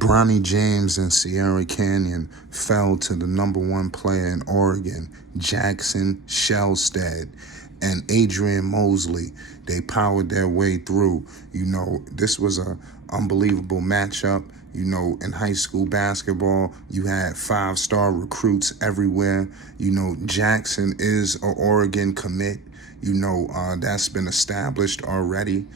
Bronny James and Sierra Canyon fell to the #1 player in Oregon, Jackson Shelstad, and Adrian Mosley. They powered their way through. This was a unbelievable matchup. In high school basketball, you had 5-star recruits everywhere. Jackson is an Oregon commit. That's been established already.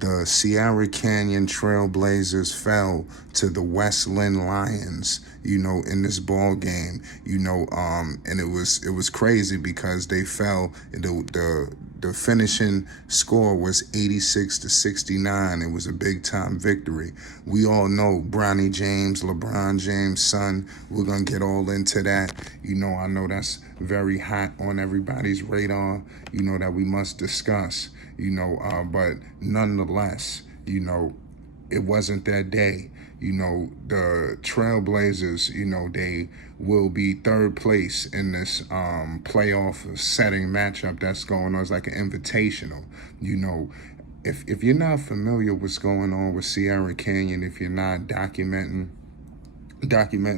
The Sierra Canyon Trailblazers fell to the Westland Lions, in this ball game, and it was crazy because they fell. The finishing score was 86-69. It was a big time victory. We all know Bronny James, LeBron James' son. We're gonna get all into that. I know that's very hot on everybody's radar. That we must discuss. But nonetheless, it wasn't their day. The Trailblazers, they will be third place in this playoff setting matchup that's going on. It's like an invitational. If you're not familiar with what's going on with Sierra Canyon, if you're not documenting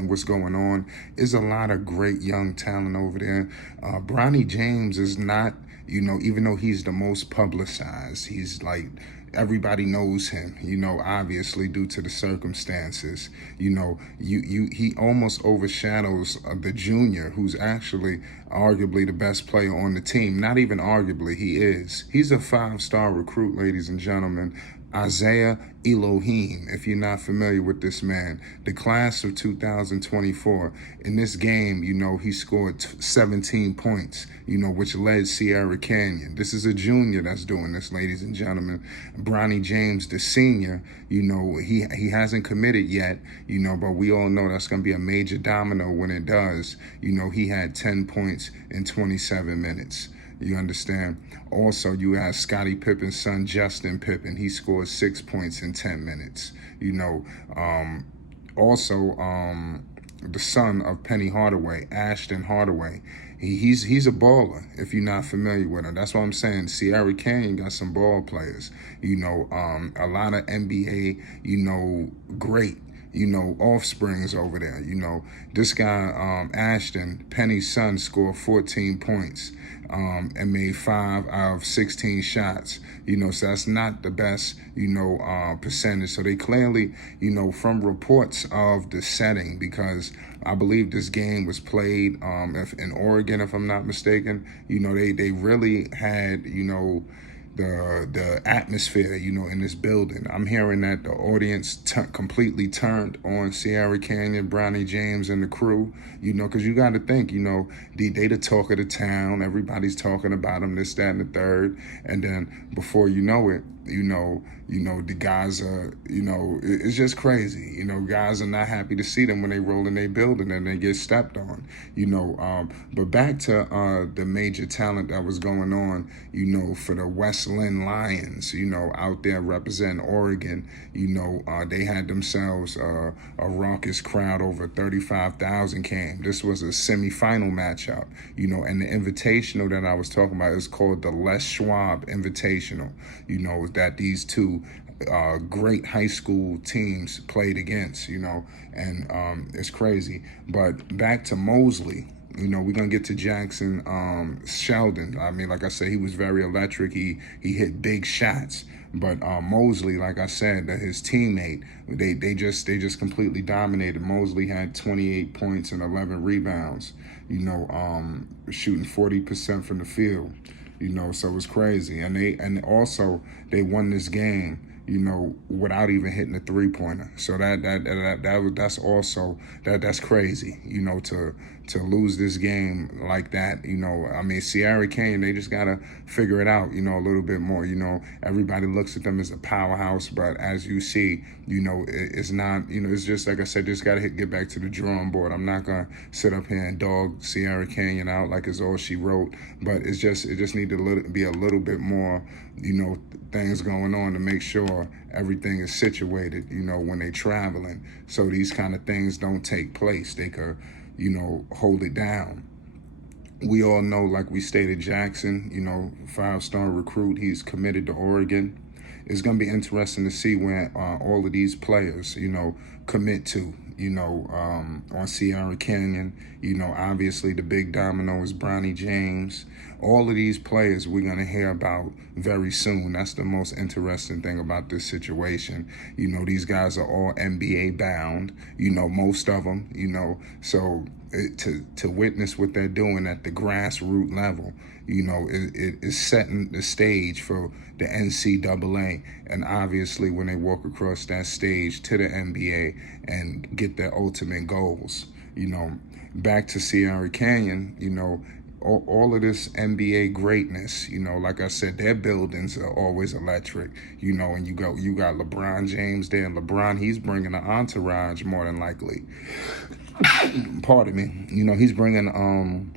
what's going on, is a lot of great young talent over there. Bronny James is not, even though he's the most publicized, he's like, everybody knows him, obviously due to the circumstances. He almost overshadows the junior, who's actually arguably the best player on the team. Not even arguably, he is. He's a 5-star recruit, ladies and gentlemen. Isaiah Elohim, if you're not familiar with this man, the class of 2024. In this game, he scored 17 points, which led Sierra Canyon. This is a junior that's doing this, ladies and gentlemen. Bronny James, the senior, he hasn't committed yet, but we all know that's going to be a major domino when it does. He had 10 points in 27 minutes. You understand? Also, you have Scottie Pippen's son, Justin Pippen. He scored 6 points in 10 minutes. Also, the son of Penny Hardaway, Ashton Hardaway. He's a baller, if you're not familiar with him. That's what I'm saying. Sierra Canyon got some ball players. A lot of NBA, great, offsprings over there. This guy, Ashton, Penny's son, scored 14 points and made 5 out of 16 shots. So that's not the best, percentage. So they clearly, from reports of the setting, because I believe this game was played in Oregon, if I'm not mistaken, they really had, the atmosphere, in this building. I'm hearing that the audience completely turned on Sierra Canyon, Bronny James, and the crew, because you got to think, they the talk of the town. Everybody's talking about them, this, that, and the third. And then before you know it, the guys are, it's just crazy. Guys are not happy to see them when they roll in their building and they get stepped on, But back to the major talent that was going on, for the Westland Lions, out there representing Oregon, they had themselves a raucous crowd. Over 35,000 came. This was a semifinal matchup, and the invitational that I was talking about is called the Les Schwab Invitational, that these two great high school teams played against, and it's crazy. But back to Mosley, we're going to get to Jackson Sheldon. I mean, like I said, he was very electric. He hit big shots. But Mosley, like I said, his teammate, they just completely dominated. Mosley had 28 points and 11 rebounds, shooting 40% from the field. So it was crazy. And also they won this game, without even hitting a 3-pointer. So that's crazy, to lose this game like that. I mean, Sierra Canyon, they just gotta figure it out, a little bit more. Everybody looks at them as a powerhouse, but as you see, it's not, it's just like I said, just gotta get back to the drawing board. I'm not gonna sit up here and dog Sierra Canyon out like it's all she wrote, but it just need to be a little bit more, things going on to make sure everything is situated, when they're traveling, so these kind of things don't take place. They could, hold it down. We all know, like we stated, Jackson, 5-star recruit. He's committed to Oregon. it's going to be interesting to see where all of these players, commit to, on Sierra Canyon. Obviously the big domino is Bronny James. All of these players we're going to hear about very soon. That's the most interesting thing about this situation. These guys are all NBA bound, most of them, so to witness what they're doing at the grassroots level, it is setting the stage for the NCAA. And obviously when they walk across that stage to the NBA and get their ultimate goals, back to Sierra Canyon, all of this NBA greatness, like I said, their buildings are always electric, and you got LeBron James there. And LeBron, he's bringing an entourage more than likely. Pardon me. He's bringing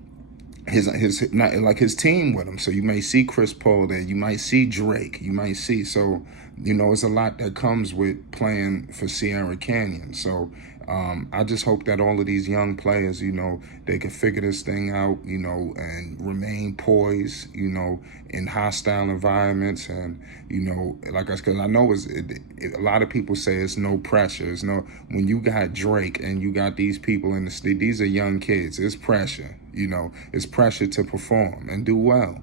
his not like his team with him. So you may see Chris Paul there. You might see Drake. You might see it's a lot that comes with playing for Sierra Canyon. So I just hope that all of these young players, they can figure this thing out, and remain poised, in hostile environments. And, because I know a lot of people say it's no pressure. It's when you got Drake and you got these people in the state, these are young kids, it's pressure. It's pressure to perform and do well.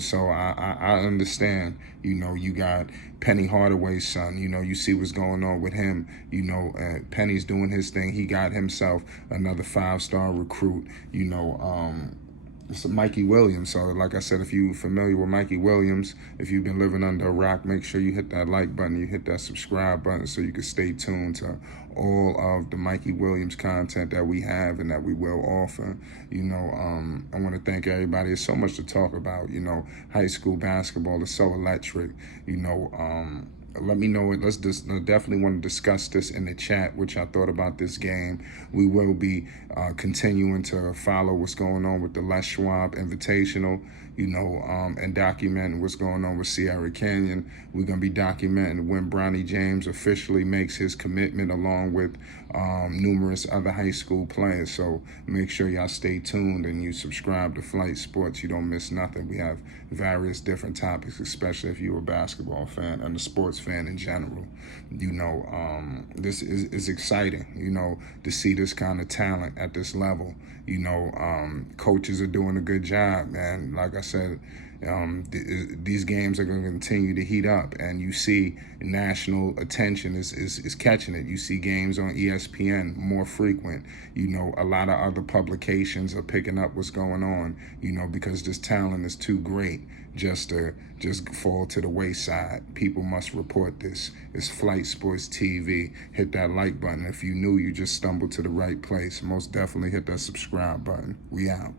So I understand. You got Penny Hardaway's son. You see what's going on with him. Penny's doing his thing. He got himself another 5-star recruit. It's Mikey Williams. So like I said, if you're familiar with Mikey Williams, if you've been living under a rock, make sure you hit that like button, you hit that subscribe button so you can stay tuned to all of the Mikey Williams content that we have and that we will offer. I want to thank everybody. There's so much to talk about. High school basketball is so electric. Let me know it. Let's definitely want to discuss this in the chat, which I thought about this game. We will be continuing to follow what's going on with the Les Schwab Invitational, and documenting what's going on with Sierra Canyon. We're going to be documenting when Bronny James officially makes his commitment, along with numerous other high school players. So make sure y'all stay tuned and you subscribe to Flight Sports. You don't miss nothing. We have various different topics, especially if you're a basketball fan and a sports fan in general. This is exciting, to see this kind of talent at this level. Coaches are doing a good job, man. Like I said, these games are going to continue to heat up, and you see national attention is catching it. You see games on ESPN more frequent. A lot of other publications are picking up what's going on, because this talent is too great just to fall to the wayside. People must report this. It's Flight Sports TV. Hit that like button. If you knew, you just stumbled to the right place. Most definitely hit that subscribe button. We out.